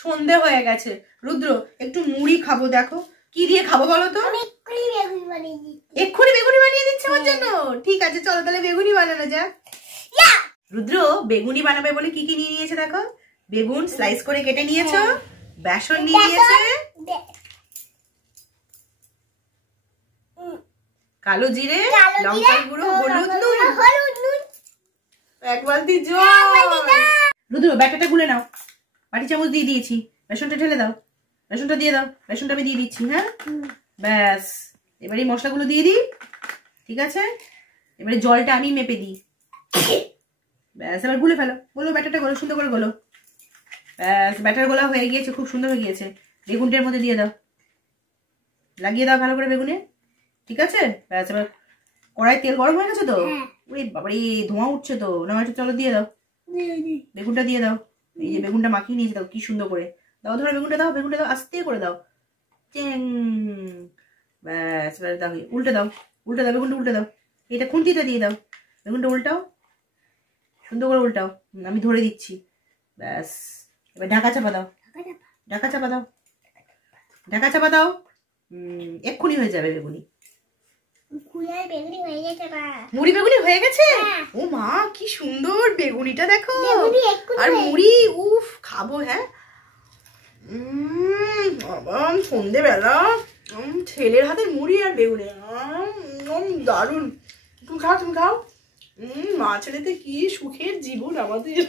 সন্ধে হয়ে গেছে। রুদ্র একটু মুড়ি খাবো, দেখো কি দিয়ে খাবো বলো তো? এক্ষুনি বেগুনি বানিয়ে দিচ্ছে আমার জন্য। ঠিক আছে চলো তাহলে বেগুনি বানানো যাক। রুদ্র বেগুনি বানাবে বলে কি কি নিয়ে নিয়েছে দেখো। বেগুন স্লাইস করে কেটে নিয়েছো, বেসন নিয়ে নিয়েছে, কালো জিরে, লঙ্কার গুঁড়ো, হলুদ, নুন, এক বালতি জল। রুদ্র ব্যাটাটা গুলে নাও, বাটি চামচ দিয়ে দিয়েছি, বেসনটা ঢেলে দাও, বেসনটা দিয়ে দাও, বেসনটা আমি দিয়ে দিচ্ছি। হ্যাঁ ব্যাস, এবারে মশলাগুলো দিয়ে দিই। ঠিক আছে, এবারে জলটা আমি মেপে দিই। ব্যাস এবার গুলে ফেলো, গোলো ব্যাটারটা গোলো, সুন্দর করে গোলো। ব্যাস ব্যাটার গোলা হয়ে গিয়েছে, খুব সুন্দর হয়ে গিয়েছে। বেগুনটার মধ্যে দিয়ে দাও, লাগিয়ে দাও ভালো করে বেগুনে। ঠিক আছে ব্যাস, এবার কড়াই তেল গরম হয়ে গেছে তো? ওই বাবারে ধোঁয়া উঠছে তো, না চলো দিয়ে দাও, বেগুনটা দিয়ে দাও। এই যে বেগুনটা মাখিয়ে নিয়েছে, দাও কি সুন্দর করে দাও, ধরো বেগুনটা দাও, বেগুনটা দাও, আস্তে করে দাও। চেং, ব্যাস এবার দাও, উল্টে দাও, উল্টে দাও, বেগুনটা উল্টে দাও, এটা খুন্তিটা দিয়ে দাও, বেগুনটা উল্টাও, সুন্দর করে উল্টাও, আমি ধরে দিচ্ছি। ব্যাস এবার ঢাকা চাপা দাও, ঢাকা চাপা দাও, ঢাকা চাপা দাও। এক্ষুনি হয়ে যাবে বেগুনি। মুড়ি বেগুনি হয়ে গেছে। ও মা কি সুন্দর বেগুনিটা দেখো, আর মুড়ি, উফ খাবো। হ্যাঁ সন্ধে বেলা ছেলের হাতের মুড়ি আর বেগুনি দারুন। তুমি খাও, তুমি খাও। মা ছেলেতে কি সুখের জীবন আমাদের।